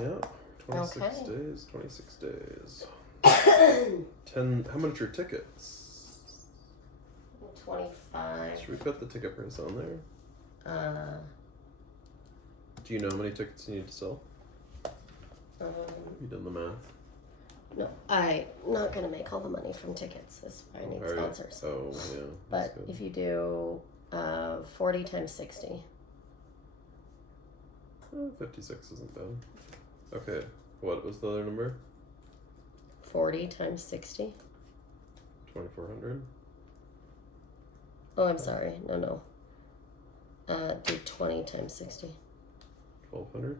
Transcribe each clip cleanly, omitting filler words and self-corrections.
Yeah. 26 Okay. days. 26 days. 10. How much are tickets? 25. Should we put the ticket price on there? Do you know how many tickets you need to sell? You done the math? No, I'm not going to make all the money from tickets. That's why I need sponsors. Oh, yeah. But if you do 40 times 60. 56 isn't bad. Okay. What was the other number? 40 times 60. 2,400. Oh, I'm sorry. No. Do 20 times 60. 1,200.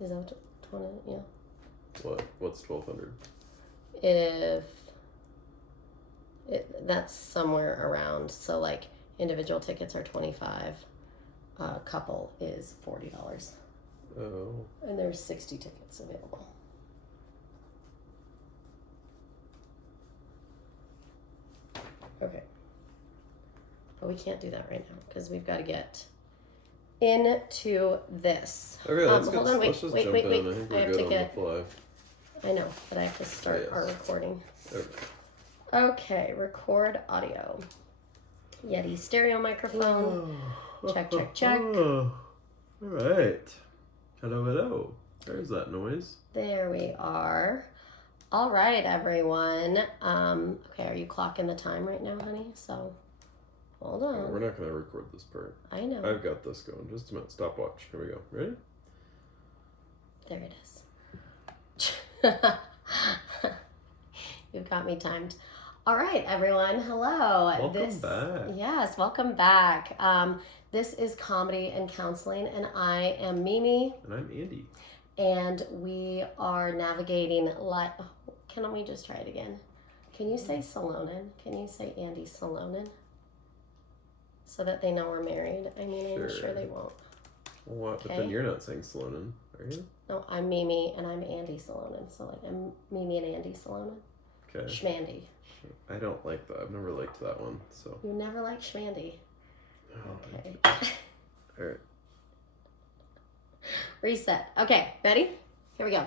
Is that 20? Yeah. What's 1,200? That's somewhere around. So like individual tickets are $25. Couple is $40. Oh. And there's 60 tickets available. Okay. But we can't do that right now because we've got to get into this. Okay, let's hold on, wait. I think we're good on the fly. I know, but I have to start our recording. Okay. Okay, record audio. Yeti stereo microphone. Check. All right. Hello. There's that noise. There we are. All right, everyone. Okay, are you clocking the time right now, honey? So, hold on. Oh, we're not going to record this part. I know. I've got this going. Just a minute. Stopwatch. Here we go. Ready? There it is. You've got me timed. All right, everyone. Hello. Welcome back. Yes, welcome back. This is Comedy and Counseling, and I am Mimi. And I'm Andy. And we are navigating life. Oh, can we just try it again? Can you say Salonen? Can you say Andy Salonen? So that they know we're married. I mean, I'm sure they won't. What? Okay. But then you're not saying Salonen, are you? No, I'm Mimi and I'm Andy Salonen. So like I'm Mimi and Andy Salonen. Okay. Schmandy. I don't like that. I've never liked that one. So. You never liked Schmandy. Oh, okay. All right. Reset. Okay, ready? Here we go.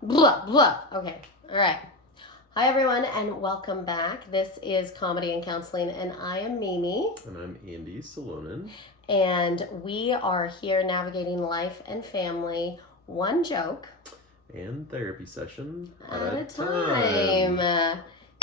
Blah, blah. Okay, all right. Hi, everyone, and welcome back. This is Comedy and Counseling, and I am Mimi. And I'm Andy Salonen. And we are here navigating life and family, one joke and therapy session at a time.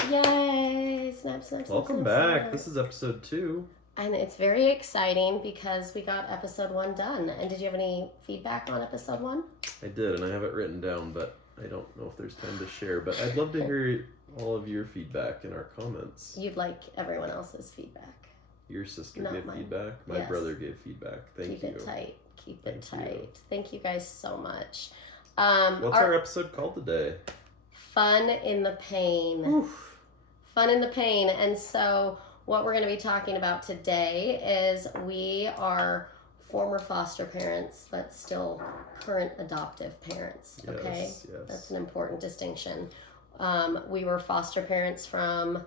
Yay! Snap. Welcome back. This is episode 2. And it's very exciting because we got episode 1 done. And did you have any feedback on episode 1? I did, and I have it written down, but I don't know if there's time to share. But I'd love to hear all of your feedback in our comments. You'd like everyone else's feedback. Your sister Not gave mine. feedback. My brother gave feedback. Thank you. Keep it tight. Keep it tight. You. Thank you guys so much. What's our episode called today? Fun in the Pain. Oof. Fun in the Pain. And so what we're going to be talking about today is we are former foster parents, but still current adoptive parents. Okay? Yes. That's an important distinction. We were foster parents from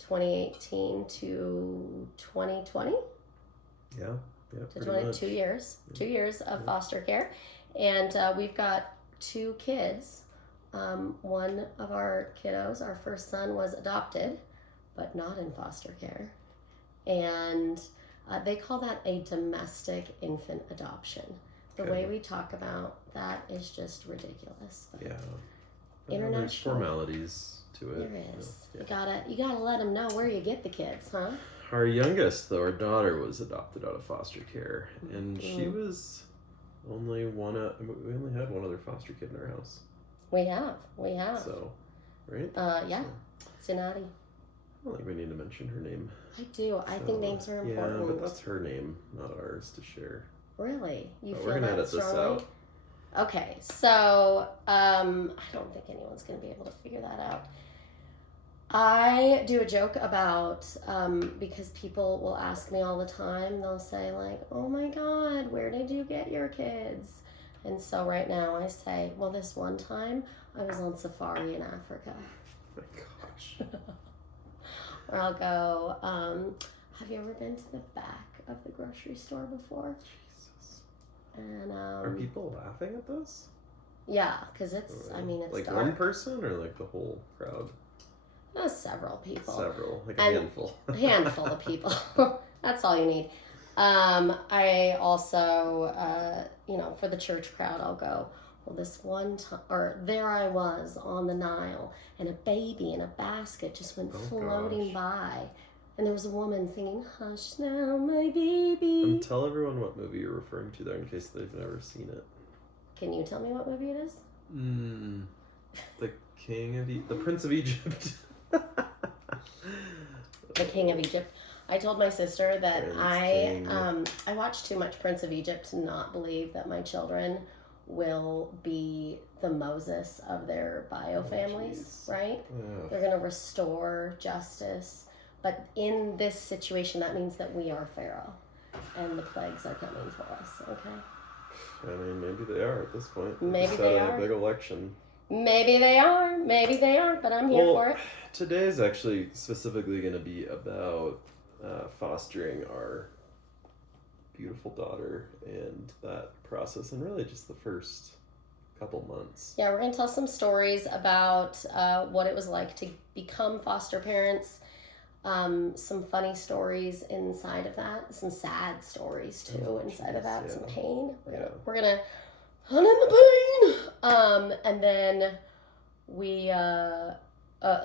2018 to 2020. Yeah. To 2 years. Yeah. 2 years of foster care. And we've got 2 kids. One of our kiddos, our first son, was adopted, but not in foster care. And they call that a domestic infant adoption. The way we talk about that is just ridiculous. Yeah. International. There's formalities to it. There is. Yeah. You gotta let them know where you get the kids, huh? Our youngest, though, our daughter was adopted out of foster care, and she was only we only had one other foster kid in our house. We have. So, right? Yeah. Zanati. I don't think we need to mention her name. I do. I think names are important. Yeah, but that's her name, not ours to share. Really? You feel we're gonna edit strongly? this out. Okay, so I don't think anyone's going to be able to figure that out. I do a joke about, because people will ask me all the time, they'll say like, oh my God, where did you get your kids? And so right now I say, well, this one time I was on safari in Africa. Oh my gosh. Or I'll go, have you ever been to the back of the grocery store before? Jesus. And are people laughing at this? Yeah, because it's, I mean, it's like dark. one person or like the whole crowd? Several people. Several, like a handful. A handful of people. That's all you need. I also, for the church crowd, I'll go, well, this one time, or there I was on the Nile, and a baby in a basket just went floating by. And there was a woman singing, "Hush now, my baby." And tell everyone what movie you're referring to there in case they've never seen it. Can you tell me what movie it is? The the Prince of Egypt. The King of Egypt. I told my sister that I watched too much Prince of Egypt to not believe that my children will be the Moses of their bio families, right? Yeah. They're going to restore justice. But in this situation, that means that we are Pharaoh. And the plagues are coming for us, okay? I mean, maybe they are at this point. Maybe they are. A big election. Maybe they are, but I'm here for it. Today is actually specifically going to be about fostering our beautiful daughter and that process, and really just the first couple months. Yeah, we're going to tell some stories about what it was like to become foster parents, some funny stories inside of that, some sad stories too inside of that, some pain. We're going to hunt in the pain. And then we,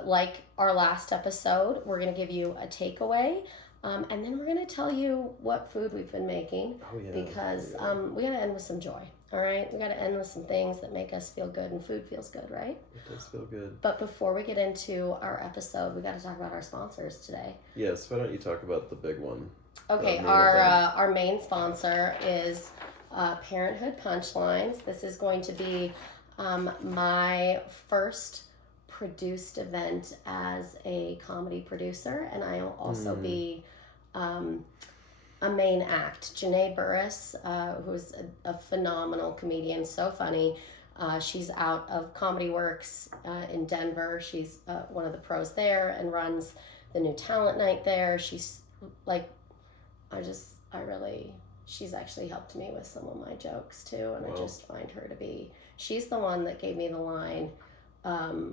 like our last episode, we're going to give you a takeaway. And then we're going to tell you what food we've been making. Because we got to end with some joy. All right? We got to end with some things that make us feel good, and food feels good, right? It does feel good. But before we get into our episode, we got to talk about our sponsors today. Yes, why don't you talk about the big one? Okay, our main sponsor is Parenthood Punchlines. This is going to be my first produced event as a comedy producer, and I'll also be a main act. Janae Burris, who's a phenomenal comedian, so funny. She's out of Comedy Works in Denver. She's one of the pros there and runs the new talent night there. She's like, she's actually helped me with some of my jokes too, and I just find her to be, she's the one that gave me the line,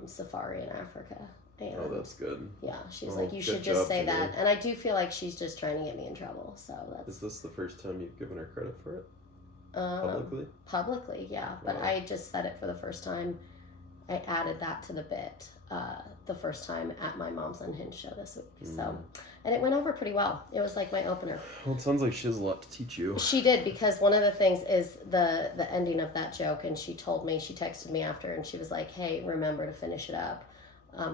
Safari in Africa. And that's good. Yeah, she's like, you should just say that. And I do feel like she's just trying to get me in trouble. So that's. Is this the first time you've given her credit for it? Publicly? Publicly, yeah. But I just said it for the first time. I added that to the bit the first time at my mom's Unhinged show this week. So, and it went over pretty well. It was like my opener. Well, it sounds like she has a lot to teach you. She did, because one of the things is the ending of that joke, and she told me, she texted me after, and she was like, hey, remember to finish it up.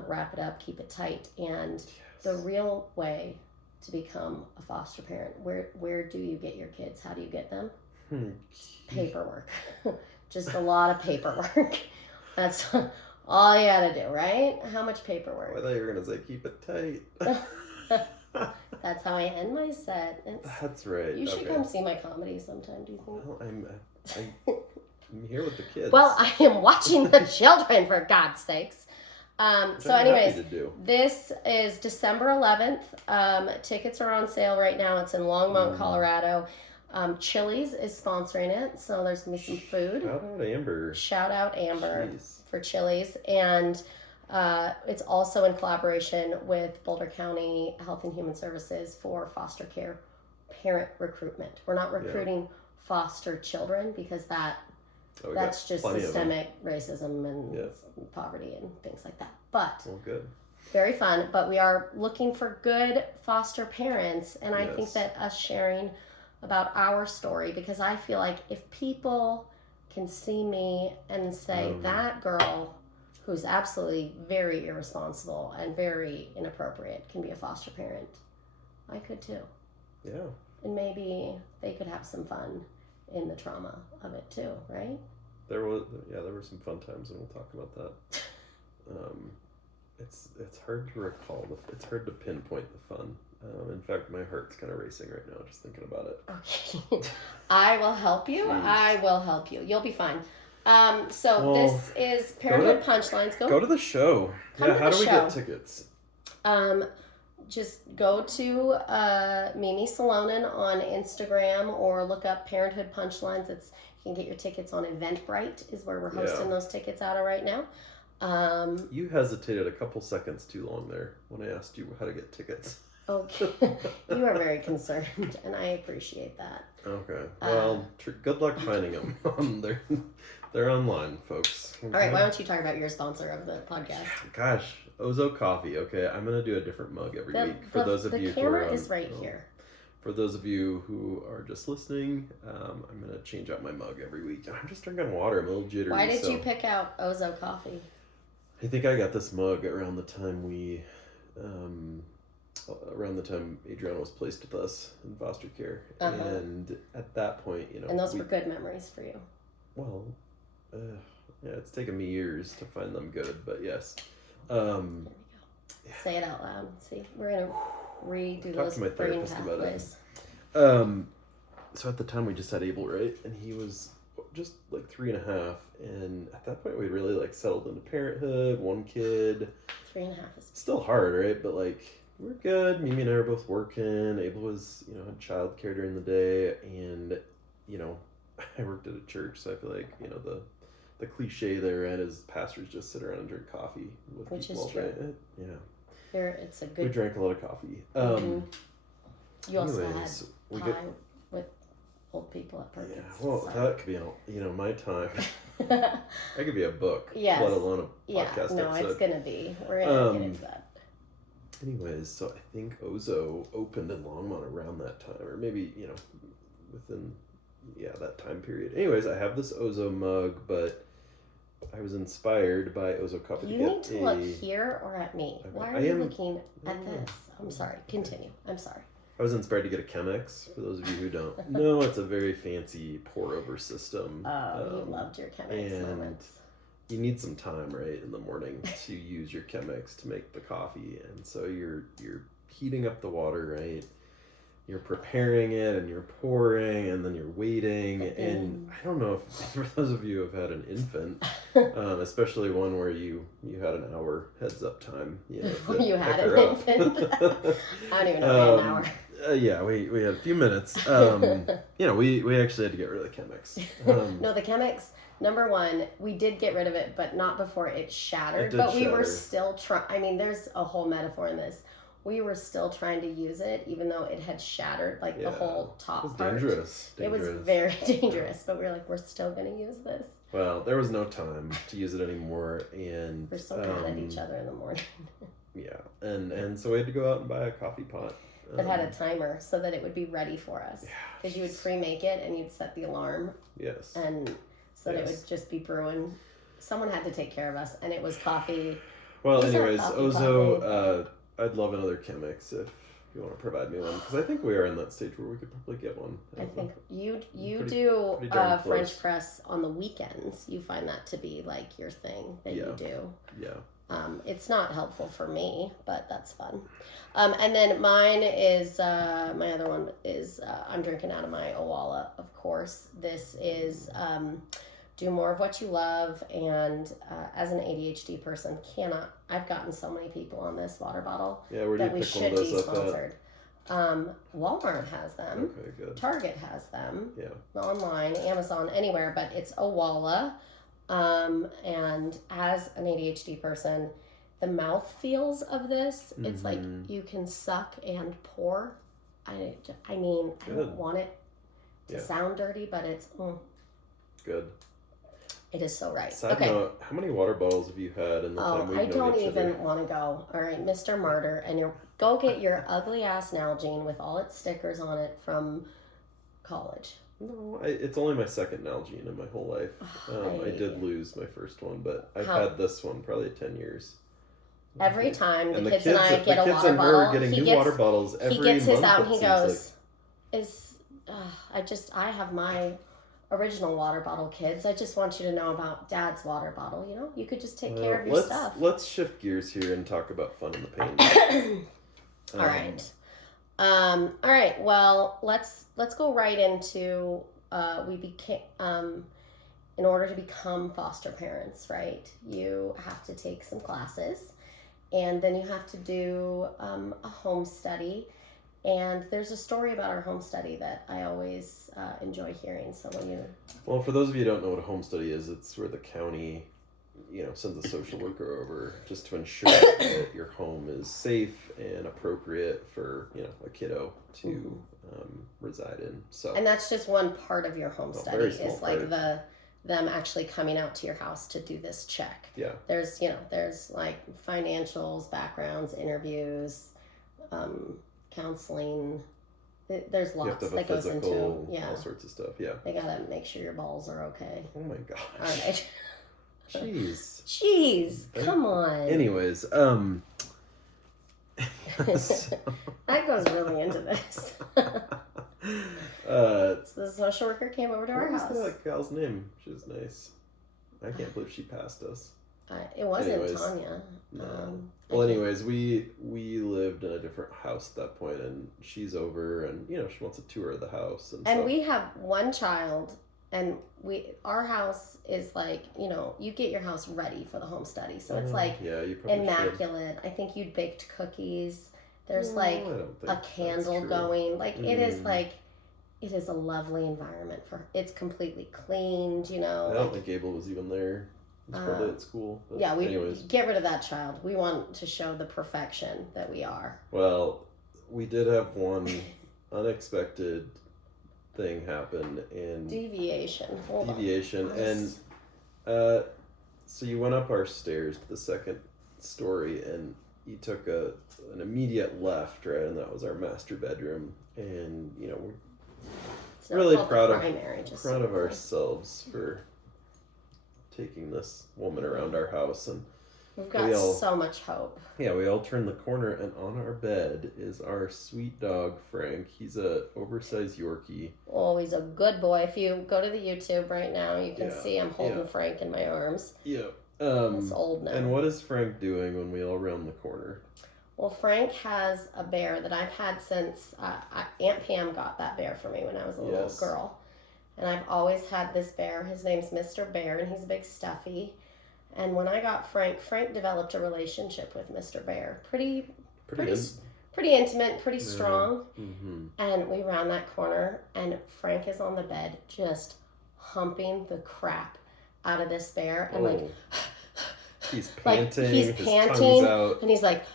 Wrap it up, keep it tight. And the real way to become a foster parent, where do you get your kids? How do you get them? Paperwork. Just a lot of paperwork. That's all you gotta do, right? How much paperwork? I thought you were gonna say keep it tight. That's how I end my set. That's right. You should come see my comedy sometime, do you think? Well, I'm here with the kids. Well, I am watching the children, for God's sakes. So anyways, this is December 11th. Tickets are on sale right now. It's in Longmont, Colorado. Chili's is sponsoring it, so there's going to be some food. Shout out Amber for Chili's. And it's also in collaboration with Boulder County Health and Human Services for foster care parent recruitment. We're not recruiting foster children, because that's just systemic racism and poverty and things like that. But good. Very fun. But we are looking for good foster parents, and I think that us sharing about our story, because I feel like if people can see me and say, that girl who's absolutely very irresponsible and very inappropriate can be a foster parent, I could too. Yeah. And maybe they could have some fun in the trauma of it too, right? There were some fun times, and we'll talk about that. It's hard to recall. It's hard to pinpoint the fun. In fact, my heart's kind of racing right now just thinking about it. Okay. I will help you. Jeez. I will help you. You'll be fine. This is Parenthood Punchlines. Go to the show. How do we get tickets? just go to Mimi Salonen on Instagram or look up Parenthood Punchlines. You can get your tickets on Eventbrite is where we're hosting those tickets out of right now. You hesitated a couple seconds too long there when I asked you how to get tickets. Okay. You are very concerned, and I appreciate that. Okay. Well, good luck finding them. They're online, folks. Okay? All right, why don't you talk about your sponsor of the podcast? Gosh, Ozo Coffee. Okay, I'm going to do a different mug every week. For those of you who are... The camera is right here. For those of you who are just listening, I'm going to change out my mug every week. I'm just drinking water. I'm a little jittery. Why did you pick out Ozo Coffee? I think I got this mug around the time Adriana was placed with us in foster care. And at that point, And those were good memories for you. Well, yeah, it's taken me years to find them good, but yes. There you go. Say it out loud. See, we're going to redo Talk those to my brain therapist about it. pathways. So at the time we just had Abel, right? And he was just like 3.5. And at that point we really like settled into parenthood, 1 kid. 3.5 is still hard, right? But like we're good. Mimi and I were both working. Abel was, had childcare during the day, and I worked at a church, so I feel like the cliche there is pastors just sit around and drink coffee with Which people is true. all day. Yeah. It's a good. We drank a lot of coffee. You also anyways, had time with old people at Parenthood. Yeah, well, that could be my time. That could be a book, let alone a podcast no, episode. it's gonna be. We're gonna get into that. Anyways, so I think Ozo opened in Longmont around that time, or maybe within that time period. Anyways, I have this Ozo mug, but I was inspired by Ozo Coffee. You need to look here or at me. Why are you looking at this? I'm sorry. Continue. I'm sorry. I was inspired to get a Chemex, for those of you who don't know. It's a very fancy pour-over system. Oh, you loved your Chemex moments. You need some time, right, in the morning to use your Chemex to make the coffee. And so you're heating up the water, right? You're preparing it, and you're pouring, and then you're waiting. And I don't know if, for those of you who have had an infant, especially one where you had an hour heads up time. You had an infant? I don't even know an hour. Yeah, we had a few minutes. We actually had to get rid of the Chemex. No, the Chemex, number one, we did get rid of it, but not before it shattered. We were still trying. There's a whole metaphor in this. We were still trying to use it, even though it had shattered, the whole top part. It was dangerous. It was very dangerous, but we were like, we're still going to use this. Well, there was no time to use it anymore, and we're so mad at each other in the morning. Yeah, and so we had to go out and buy a coffee pot. That had a timer so that it would be ready for us. Because you would pre-make it and you'd set the alarm. Yes. And so that it would just be brewing. Someone had to take care of us, and it was coffee. Well, anyways, Ozo, I'd love another Chemex if you want to provide me one, because I think we are in that stage where we could probably get one. I think you do French press on the weekends. You find that to be like your thing that you do. Yeah. It's not helpful for me, but that's fun. And then mine is, my other one is, I'm drinking out of my Owala, of course. This is Do More of What You Love, and as an ADHD person, I've gotten so many people on this water bottle that we should be sponsored. Walmart has them. Okay, good. Target has them. Yeah. Online, Amazon, anywhere, but it's Owala. And as an ADHD person, the mouth feels of this, it's like you can suck and pour. I don't want it to sound dirty, but it's good. It is so right. Side note, how many water bottles have you had in the time we've known each other? I don't even want to go. All right, Mr. Martyr, and go get your ugly ass Nalgene with all its stickers on it from college. No, it's only my second Nalgene in my whole life. I did lose my first one, but I've had this one probably 10 years. Every time the kids and I get a water bottle, he gets his out and he goes, I have my original water bottle, kids. I just want you to know about Dad's water bottle. You could just take care of your stuff. Let's shift gears here and talk about fun in the pain. All right. All right. Well, let's go right into we became in order to become foster parents, right? You have to take some classes, and then you have to do a home study. And there's a story about our home study that I always enjoy hearing. So when you... Well, for those of you who don't know what a home study is, it's where the county, sends a social worker over just to ensure that your home is safe and appropriate for, a kiddo to reside in. So. And that's just one part of your home study. Is like part. them actually coming out to your house to do this check. Yeah. There's like financials, backgrounds, interviews, counseling. There's lots that goes into all sorts of stuff. Yeah. They gotta make sure your balls are okay. Oh my gosh. All right. Jeez. Come on. Anyways, that goes really into this. So the social worker came over to our house. What was that gal's name? She was nice. I can't believe she passed us. It wasn't Tanya. No. Well, anyways, we lived in a different house at that point, and she's over, and she wants a tour of the house, and we have one child, and our house is like you get your house ready for the home study, so it's like you immaculate. Should. I think you'd baked cookies. There's like a candle going. Like it is like. It is a lovely environment it's completely cleaned, I don't think Abel was even there. He's probably at school. Anyways. Get rid of that child. We want to show the perfection that we are. Well, we did have one unexpected thing happen and deviation. And so you went up our stairs to the second story, and you took an immediate left, right, and that was our master bedroom, and we're really proud of ourselves for taking this woman around our house, and we've got so much hope. Yeah, we all turned the corner, and on our bed is our sweet dog Frank. He's a oversized Yorkie. Oh, he's a good boy. If you go to the YouTube right now, you can see I'm holding Frank in my arms. Yeah. He's old now. And what is Frank doing when we all round the corner? Well, Frank has a bear that I've had since Aunt Pam got that bear for me when I was a little girl. And I've always had this bear. His name's Mr. Bear, and he's a big stuffy. And when I got Frank developed a relationship with Mr. Bear. Pretty intimate, pretty strong. Mm-hmm. And we round that corner, and Frank is on the bed just humping the crap out of this bear. And he's panting. He's panting, and he's like...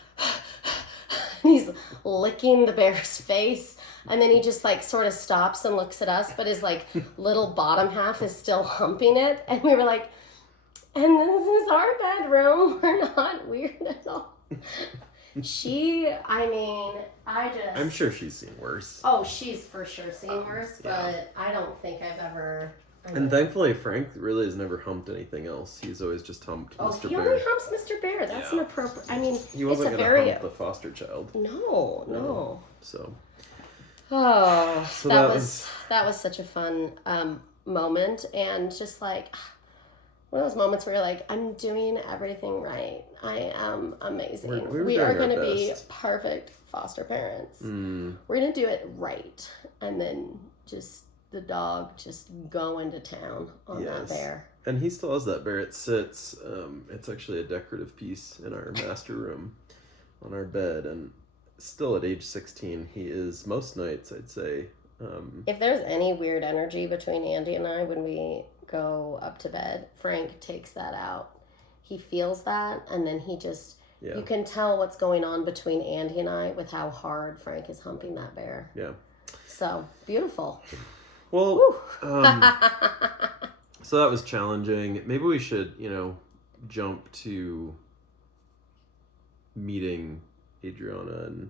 He's licking the bear's face, and then he just sort of stops and looks at us, but his little bottom half is still humping it. And we were like, and this is our bedroom. We're not weird at all. I'm sure she's seen worse. Oh, she's for sure seen worse, but I don't think I've ever... And thankfully, Frank really has never humped anything else. He's always just humped Mr. Bear. He only humps Mr. Bear. That's inappropriate. He wasn't going to hump the foster child. No. So. Oh, so that was such a fun moment, and just one of those moments where you're like, I'm doing everything right. I am amazing. We are going to be perfect foster parents. We're going to do it right, and then the dog just going to town on that bear. And he still has that bear. It sits, it's actually a decorative piece in our master room on our bed. And still at age 16, he is, most nights, I'd say. If there's any weird energy between Andy and I when we go up to bed, Frank takes that out. He feels that, and then he just... Yeah. You can tell what's going on between Andy and I with how hard Frank is humping that bear. Yeah. So, beautiful. Well, so that was challenging. Maybe we should, jump to meeting Adriana and...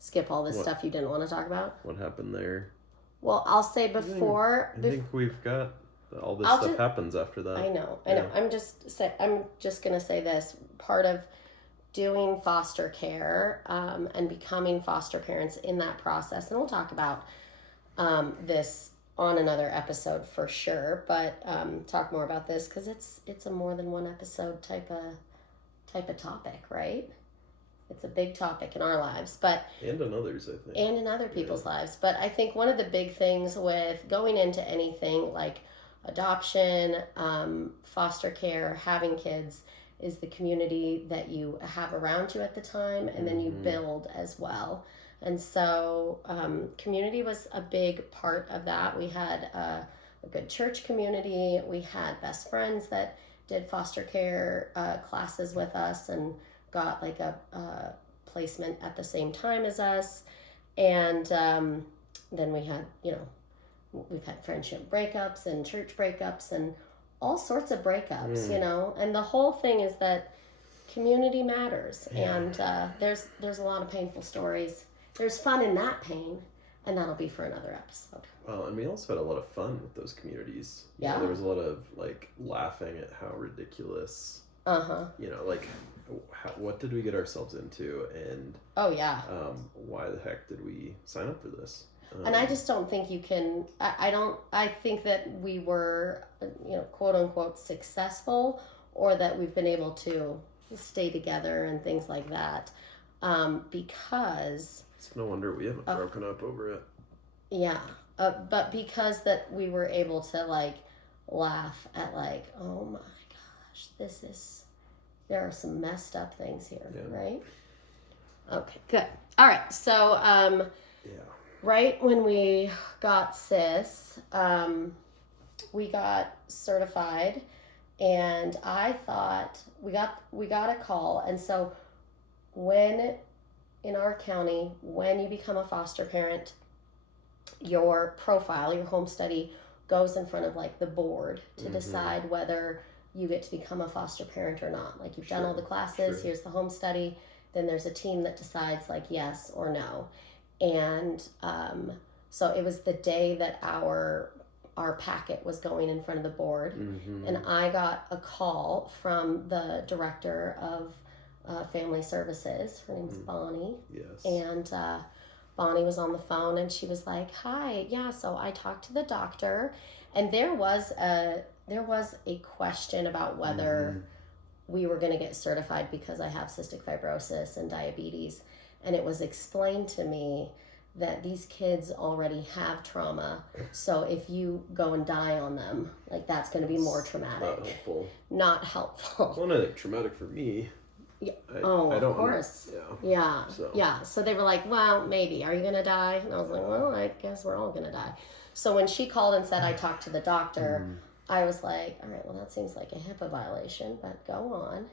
Skip all this stuff you didn't want to talk about? What happened there? Well, I'll say before... I think we've got... All this stuff happens after that. I know. I'm just going to say this. Part of doing foster care and becoming foster parents in that process, and we'll talk about this on another episode for sure, but talk more about this because it's a more than one episode type of topic, right? It's a big topic in our lives, and in others, I think, and in other people's lives. But I think one of the big things with going into anything like adoption, foster care, having kids, is the community that you have around you at the time, and then you build as well. And so community was a big part of that. We had a good church community. We had best friends that did foster care classes with us and got like a placement at the same time as us. And then we had, we've had friendship breakups and church breakups and all sorts of breakups, and the whole thing is that community matters. And there's a lot of painful stories. There's fun in that pain, and that'll be for another episode. Well, and we also had a lot of fun with those communities. Yeah. There was a lot of like laughing at how ridiculous, what did we get ourselves into, and why the heck did we sign up for this? And I just don't think you can, I think that we were, quote unquote successful, or that we've been able to stay together and things like that. Because it's no wonder we haven't broken up over it. Yeah. But because that we were able to like laugh at like, oh my gosh, there are some messed up things here, right? Okay, good. All right. So, right when we got CIS, we got certified, and I thought we got a call. And so when in our county, when you become a foster parent, your profile, your home study goes in front of like the board to decide whether you get to become a foster parent or not. Like you've done all the classes, here's the home study, then there's a team that decides like yes or no. And so it was the day that our packet was going in front of the board, and I got a call from the director of family services. Her name's Bonnie. Yes. And Bonnie was on the phone, and she was like, "Hi, yeah." So I talked to the doctor, and there was a question about whether we were going to get certified because I have cystic fibrosis and diabetes. And it was explained to me that these kids already have trauma. So if you go and die on them, like that's going to be more traumatic. Not helpful. Well, I think traumatic for me. Yeah. Of course. Yeah. So they were like, well, maybe. Are you going to die? And I was like, well, I guess we're all going to die. So when she called and said I talked to the doctor, I was like, all right, well, that seems like a HIPAA violation, but go on.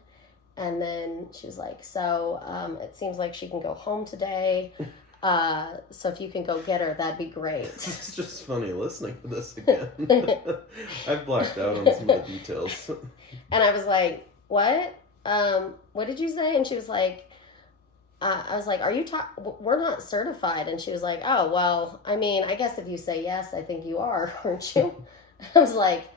And then she was like, so it seems like she can go home today. So if you can go get her, that'd be great. It's just funny listening to this again. I've blacked out on some of the details. And I was like, what? What did you say? And she was like, I was like, we're not certified. And she was like, oh, well, I mean, I guess if you say yes, I think you are, aren't you? I was like,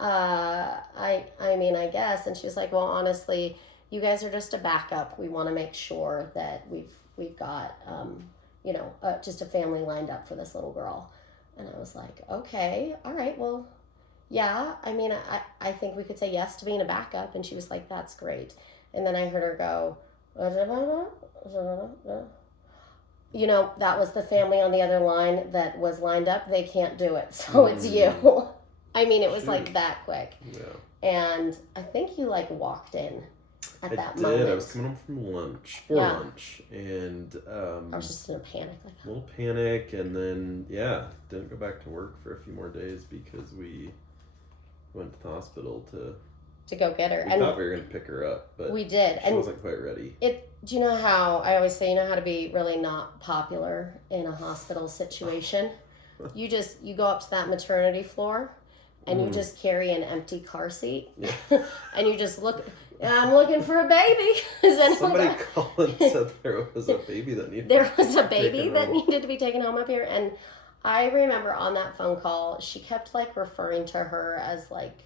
I mean, I guess. And she was like, well, honestly, you guys are just a backup. We want to make sure that we've got, just a family lined up for this little girl. And I was like, okay, all right, well, yeah, I mean, I think we could say yes to being a backup. And she was like, that's great. And then I heard her go, that was the family on the other line that was lined up. They can't do it. So it's you. I mean, it was like that quick. Yeah. And I think you like walked in at that moment. I was coming home from lunch, and I was just in a panic. A little panic, and then, didn't go back to work for a few more days because we went to the hospital to go get her. We thought we were going to pick her up, but we did. She wasn't quite ready. Do you know how, I always say, how to be really not popular in a hospital situation? You go up to that maternity floor, and you just carry an empty car seat, and you just look, I'm looking for a baby. Somebody called and said there was a baby that needed needed to be taken home up here. And I remember on that phone call, she kept like referring to her as like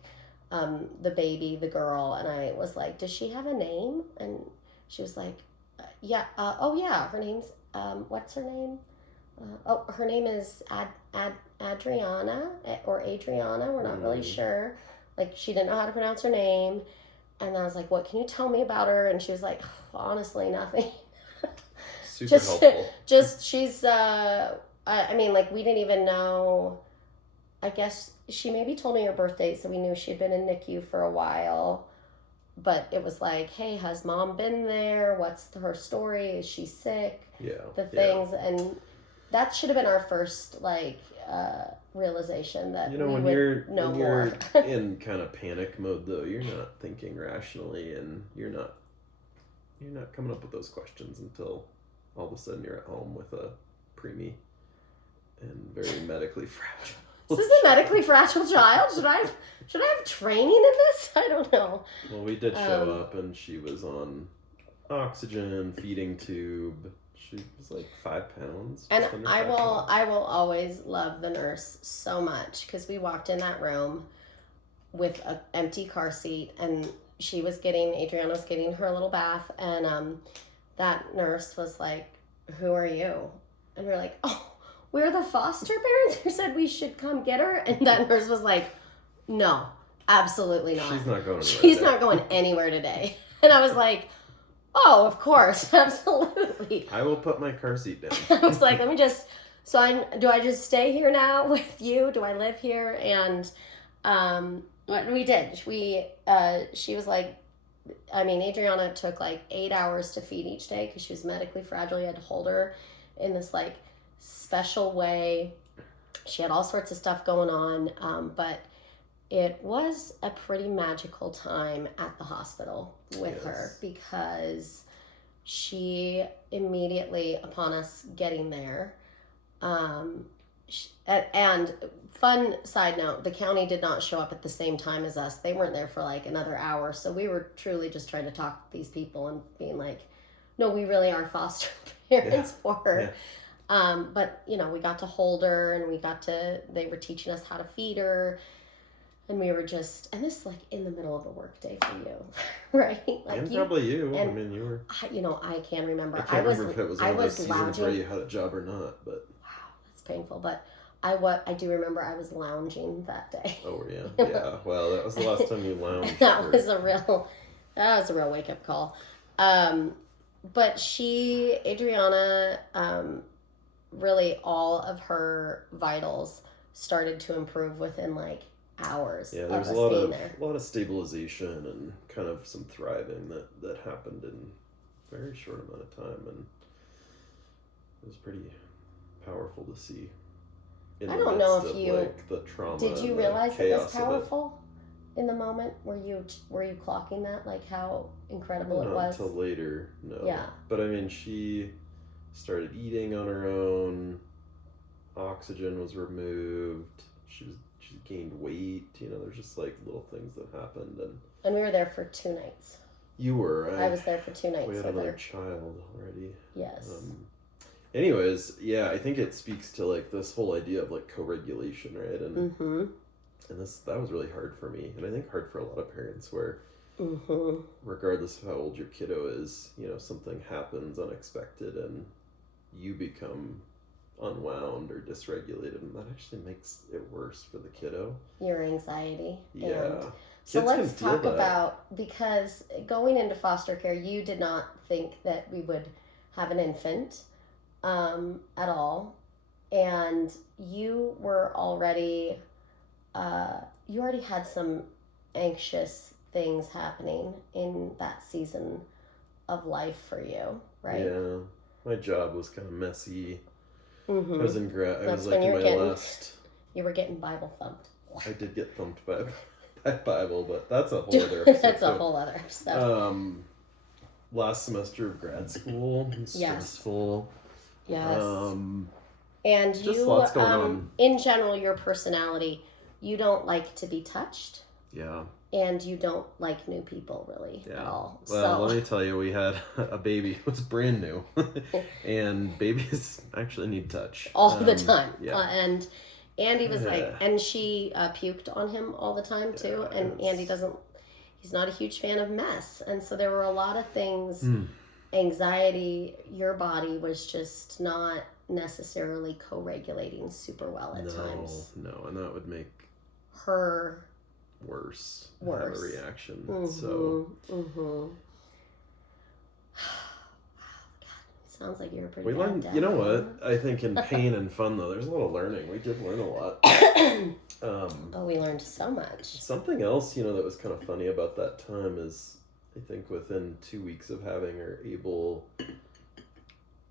the baby, the girl, and I was like, does she have a name? And she was like, her name's, what's her name? Her name is Adriana or Adriana. We're not really sure. Like, she didn't know how to pronounce her name. And I was like, what can you tell me about her? And she was like, honestly, nothing. Super helpful. She's, I mean, like, we didn't even know. I guess she maybe told me her birth date, so we knew she'd been in NICU for a while. but it was like, hey, has mom been there? What's her story? Is she sick? Yeah. The things, and that should have been our first like realization that when would you're know when more. you're in kind of panic mode though, you're not thinking rationally, and you're not coming up with those questions until all of a sudden you're at home with a preemie and very medically fragile. Is this a medically fragile child? Should I have training in this? I don't know. Well, we did show up, and she was on oxygen, feeding tube. She was like 5 pounds. And I will always love the nurse so much, because we walked in that room with an empty car seat, and Adriana was getting her little bath, and that nurse was like, "Who are you?" And we're like, "Oh, we're the foster parents who said we should come get her." And that nurse was like, "No, absolutely not. She's not going. She's not going anywhere today." And I was like, "Oh, of course, absolutely." I will put my car seat down. I was like, do I just stay here now with you? Do I live here? And what we did, she was like, Adriana took like 8 hours to feed each day because she was medically fragile. You had to hold her in this like special way. She had all sorts of stuff going on, but it was a pretty magical time at the hospital with her, because she immediately, upon us getting there, and fun side note, the county did not show up at the same time as us. They weren't there for like another hour, so we were truly just trying to talk to these people and being like, no, we really are foster parents for her. But we got to hold her, and they were teaching us how to feed her, and we were just, and this is like in the middle of a work day for you, right? Like and probably you. And you were. I can't remember. I can't remember if it was one of those seasons where you had a job or not, but. Wow, that's painful. But I do remember I was lounging that day. Oh yeah, yeah. Well, that was the last time you lounged. That was a real wake up call. But Adriana, really all of her vitals started to improve within like hours. Yeah, there was a lot of stabilization and kind of some thriving that happened in a very short amount of time, and it was pretty powerflocking to see. I don't know if you like the trauma. Did you realize it was powerful in the moment? Were you clocking that, like how incredible it was? Not until later, no. Yeah. But she started eating on her own. Oxygen was removed. She gained weight. There's just like little things that happened, and we were there for 2 nights. You were. I was there for 2 nights. We had with another her. child already. Yes. Anyways, yeah, I think it speaks to like this whole idea of like co-regulation, right? And and that was really hard for me, and I think hard for a lot of parents, where regardless of how old your kiddo is, something happens unexpected and you become unwound or dysregulated, and that actually makes it worse for the kiddo. Your anxiety. Yeah. And so let's talk about, because going into foster care, you did not think that we would have an infant at all, and you were already you already had some anxious things happening in that season of life for you, right? Yeah, my job was kind of messy. I was in I That's was like in my last. You were getting Bible thumped. I did get thumped by Bible, but that's a whole other episode. That's a whole other episode. Last semester of grad school, stressful. Yes. And just you, lots going on. In general, your personality, you don't like to be touched. Yeah. And you don't like new people really at all. Well, let me tell you, we had a baby who was brand new, and babies actually need touch all the time. Yeah. And Andy was like, and she puked on him all the time too. Yeah, and Andy he's not a huge fan of mess, and so there were a lot of things. Anxiety, your body was just not necessarily co-regulating super well at times. No, and that would make her worse. Have a reaction. Wow, God, sounds like you're a pretty. We learned. You know what? I think in pain and fun though, there's a lot of learning. We did learn a lot. We learned so much. Something else, that was kind of funny about that time is I think within 2 weeks of having her, Abel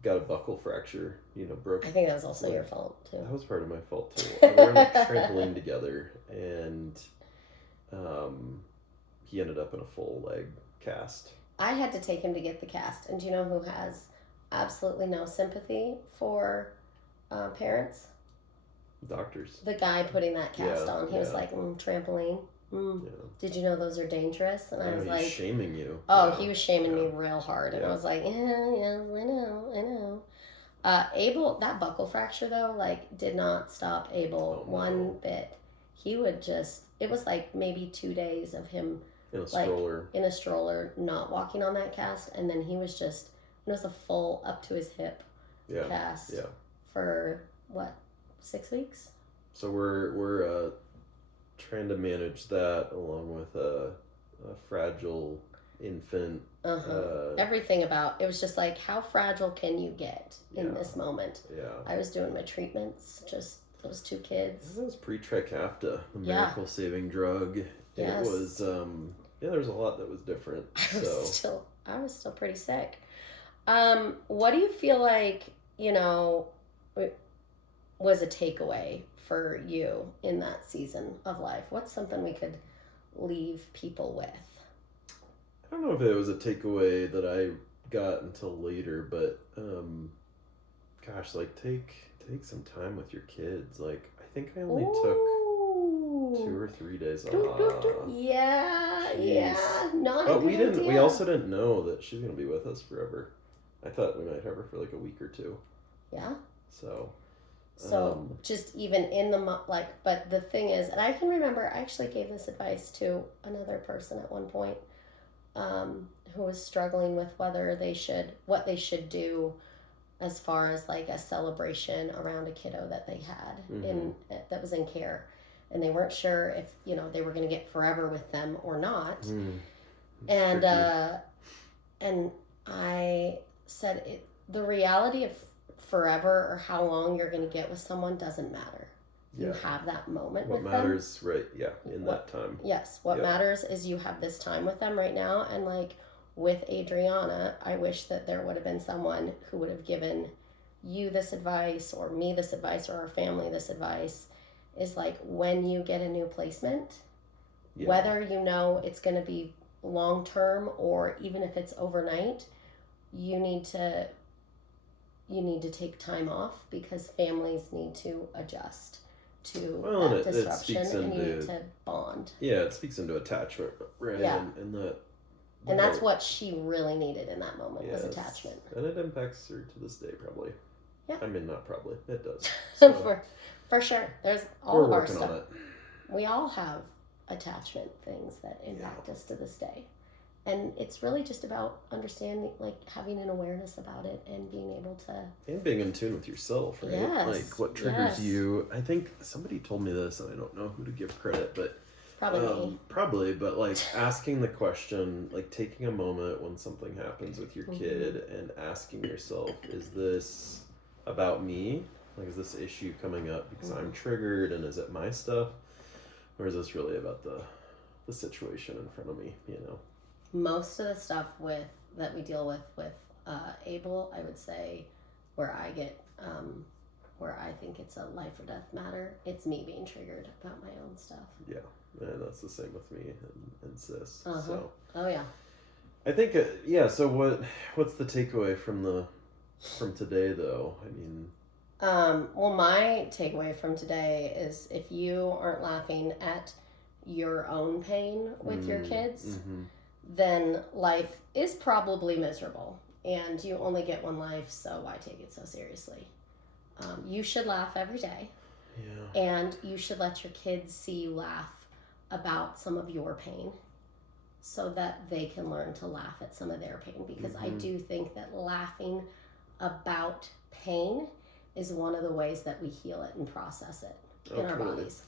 got a buckle fracture, broke. I think that was also your fault, too. That was part of my fault, too. We were on a trampoline together, and he ended up in a full leg cast. I had to take him to get the cast, and do you know who has absolutely no sympathy for parents? Doctors. The guy putting that cast on. He was like, trampoline. Yeah. Did you know those are dangerous? And I was like, shaming you. Oh, he was shaming me real hard. And I was like, I know. Abel, that buckle fracture though, did not stop Abel one bit. He would it was like maybe 2 days of him in a stroller, not walking on that cast. And then he was it was a full up to his hip cast for 6 weeks? So we're trying to manage that along with a fragile infant. Everything about it was just like, how fragile can you get in this moment? Yeah. I was doing my treatments, just those 2 kids. That was pre-Trikafta, the miracle saving drug. Yes. It was there was a lot that was different. I was still pretty sick. What do you feel like, was a takeaway for you in that season of life? What's something we could leave people with? I don't know if it was a takeaway that I got until later, but take some time with your kids. I think I only took 2 or 3 days off. Yeah, not a good idea. We also didn't know that she's gonna be with us forever. I thought we might have her for a week or 2. Yeah. So just even in but the thing is, and I can remember I actually gave this advice to another person at one point, who was struggling with what they should do as far as a celebration around a kiddo that they had that was in care, and they weren't sure if they were going to get forever with them or not. And I said the reality of forever or how long you're going to get with someone doesn't matter. You have that moment with them. What matters, that time. Yes, what matters is you have this time with them right now. And with Adriana, I wish that there would have been someone who would have given you this advice, or me this advice, or our family this advice, is when you get a new placement, whether it's going to be long term or even if it's overnight, you need to take time off, because families need to adjust to that disruption, and you need to bond. Yeah, it speaks into attachment, right? Yeah. And that's what she really needed in that moment, was attachment. And it impacts her to this day, probably. Yeah. I mean, not probably. It does. So, for sure. There's all of our stuff. On it. We all have attachment things that impact us to this day. And it's really just about understanding, having an awareness about it and being able to... And being in tune with yourself, right? Yes. What triggers you. I think somebody told me this, and I don't know who to give credit, but... Probably, but asking the question, taking a moment when something happens with your kid and asking yourself, is this about me? Is this issue coming up because I'm triggered, and is it my stuff? Or is this really about the situation in front of me, Most of the stuff that we deal with Abel, I would say, where I get where I think it's a life or death matter, it's me being triggered about my own stuff. Yeah, and that's the same with me and sis. So, oh yeah. I think so what's the takeaway from today though? I mean, well, my takeaway from today is, if you aren't laughing at your own pain with your kids, then life is probably miserable, and you only get one life, so why take it so seriously? You should laugh every day. Yeah. And you should let your kids see you laugh about some of your pain, so that they can learn to laugh at some of their pain, because I do think that laughing about pain is one of the ways that we heal it and process it in our bodies.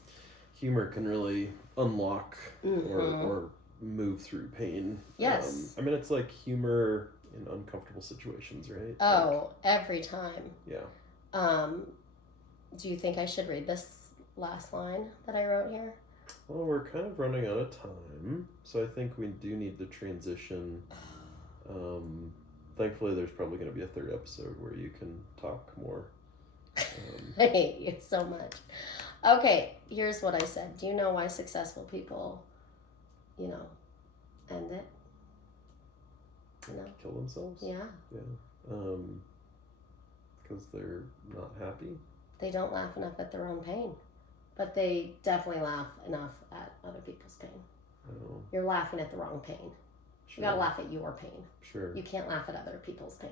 Humor can really unlock or move through pain. Yes. I mean, it's humor in uncomfortable situations, right? Oh, every time. Yeah. Do you think I should read this last line that I wrote here? Well, we're kind of running out of time, so I think we do need to transition. Thankfully, there's probably going to be a third episode where you can talk more. I hate you so much. Okay, here's what I said. Do you know why successful people, end it? Kill themselves? Yeah. Yeah. Because they're not happy? They don't laugh enough at their own pain. But they definitely laugh enough at other people's pain. Oh. You're laughing at the wrong pain. Sure. You gotta laugh at your pain. Sure. You can't laugh at other people's pain.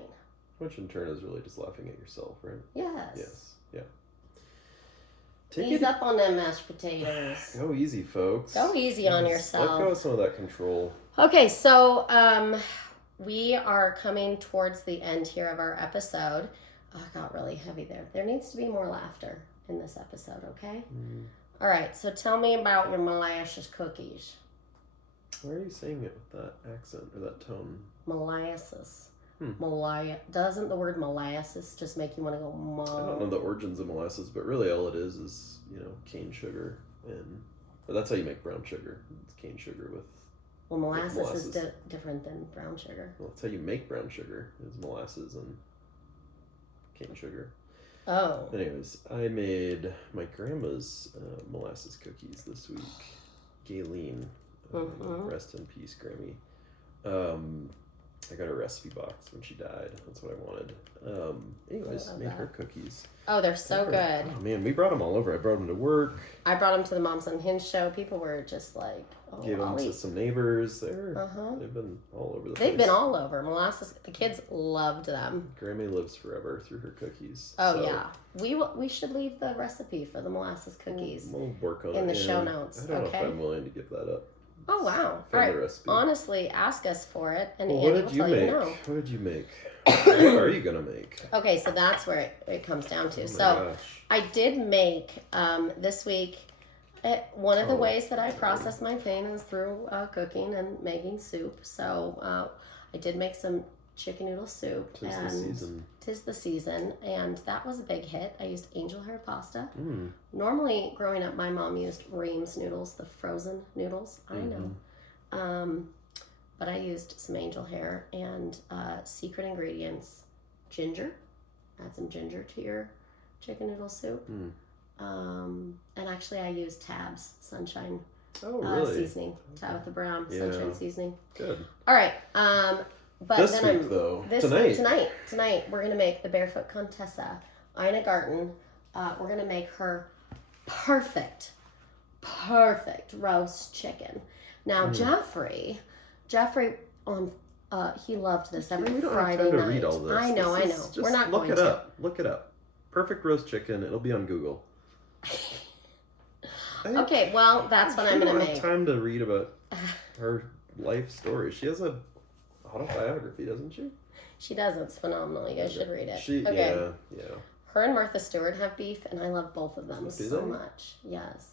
Which in turn is really just laughing at yourself, right? Yes. Yes. Yeah. Ease up on them mashed potatoes. Go easy, folks. Go easy on yourself. Let go of some of that control. Okay, so we are coming towards the end here of our episode. Oh, it got really heavy there. There needs to be more laughter in this episode, okay? Mm. All right, so tell me about your molasses cookies. Why are you saying it with that accent or that tone? Molasses. Doesn't the word molasses just make you want to go I don't know the origins of molasses, but really all it is cane sugar, but that's how you make brown sugar. It's cane sugar with. Well, molasses is different than brown sugar. Well, that's how you make brown sugar. Is molasses and cane sugar. Oh. Anyways, I made my grandma's molasses cookies this week. Gayleen, rest in peace, Grammy. I got a recipe box when she died. That's what I wanted. Anyways, made her cookies. Oh, they're so good. Oh, man, we brought them all over. I brought them to work. I brought them to the Moms Unhinged show. People were just like, oh, gave them to some neighbors. They've been all over the place. They've been all over. Molasses, the kids loved them. Grammy lives forever through her cookies. Oh, so. Yeah. We should leave the recipe for the molasses cookies we'll work on in the show notes. I don't know if I'm willing to give that up. Oh, wow. All right. Honestly, ask us for it, and Andy will tell you no. What did you make? What are you going to make? Okay, so that's where it comes down to. Gosh. I did make, this week, one of the ways that I process my pain is through cooking and making soup. So I did make some chicken noodle soup. Tis the season, and that was a big hit. I used angel hair pasta. Normally, growing up, my mom used Ream's noodles, the frozen noodles. I know. But I used some angel hair and secret ingredients, ginger. Add some ginger to your chicken noodle soup. And actually, I used Tab's Sunshine seasoning. Tabitha Brown Sunshine seasoning. Good. All right. But this then week, though. Tonight, we're going to make the Barefoot Contessa, Ina Garten. We're going to make her perfect roast chicken. Now, Jeffrey, he loved this every Friday night. Read all this. I know. We're not going to. Look it up. Perfect roast chicken. It'll be on Google. Okay, well, that's what I'm going to make. I don't have time to read about her life story. She has a autobiography, doesn't she? She does. It's phenomenal. You guys should read it. Yeah. Her and Martha Stewart have beef, and I love both of them so much. Yes.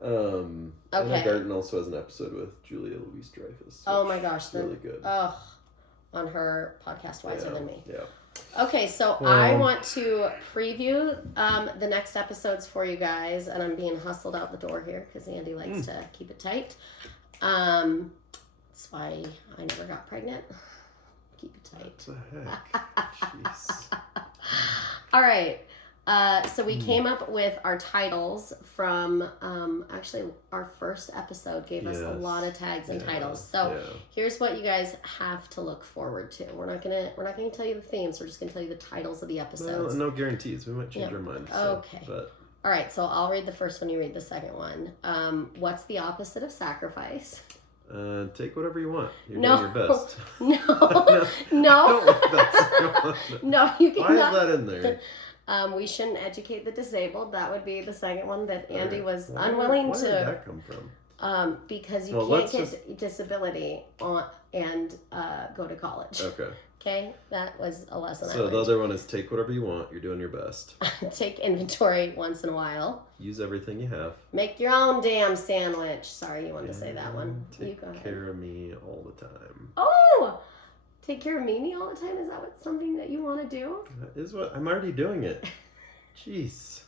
Ina Garten also has an episode with Julia Louis-Dreyfus. Oh my gosh, really good. Oh, on her podcast Wiser Than Me. Yeah. Okay, so I want to preview the next episodes for you guys, and I'm being hustled out the door here because Andy likes to keep it tight. That's why I never got pregnant. Keep it tight. What the heck? Jeez. All right. So we came up with our titles from actually our first episode gave us a lot of tags and titles. So here's what you guys have to look forward to. We're not gonna tell you the themes. We're just gonna tell you the titles of the episodes. No guarantees. We might change our mind. Okay. All right. So I'll read the first one. You read the second one. What's the opposite of sacrifice? Take whatever you want. You're doing your best. No. No, you cannot. Why is that in there? We shouldn't educate the disabled. That would be the second one that Andy was unwilling to. Where did that come from? Because you can't get disability and go to college. Okay, that was a lesson I learned. So the other one is take whatever you want. You're doing your best. Take inventory once in a while. Use everything you have. Make your own damn sandwich. Sorry, you wanted to say that one. Take care of me all the time. Oh! Take care of Mimi all the time? Is that something that you want to do? That is what I'm already doing it. Jeez.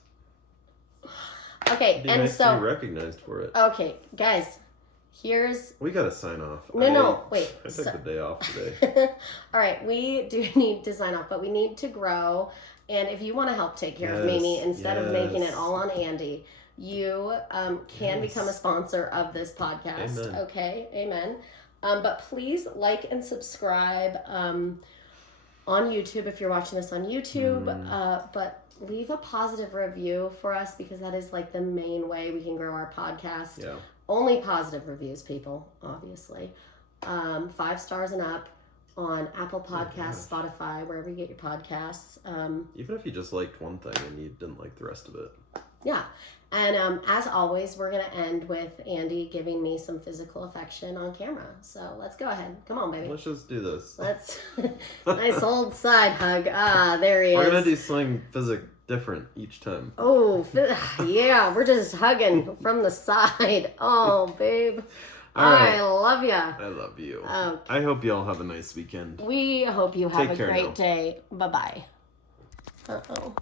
Okay, It'd be and nice so to be recognized for it. Okay, guys, We gotta sign off. Wait. I took the day off today. All right, we do need to sign off, but we need to grow. And if you want to help take care of Mimi instead of making it all on Andy, you can become a sponsor of this podcast. Amen. Okay, amen. But please like and subscribe on YouTube if you're watching this on YouTube. But leave a positive review for us because that is like the main way we can grow our podcast. Yeah. Only positive reviews, people, obviously. 5 stars and up on Apple Podcasts, Spotify, wherever you get your podcasts. Even if you just liked one thing and you didn't like the rest of it. Yeah. And as always, we're going to end with Andy giving me some physical affection on camera. So let's go ahead. Come on, baby. Let's just do this. Let's nice old side hug. Ah, there he is. We're going to do something different each time. Oh, yeah. We're just hugging from the side. Oh, babe. All right. I love ya. I love you. Okay. I hope you all have a nice weekend. We hope you have Take care a great now. day. Bye-bye. Uh-oh.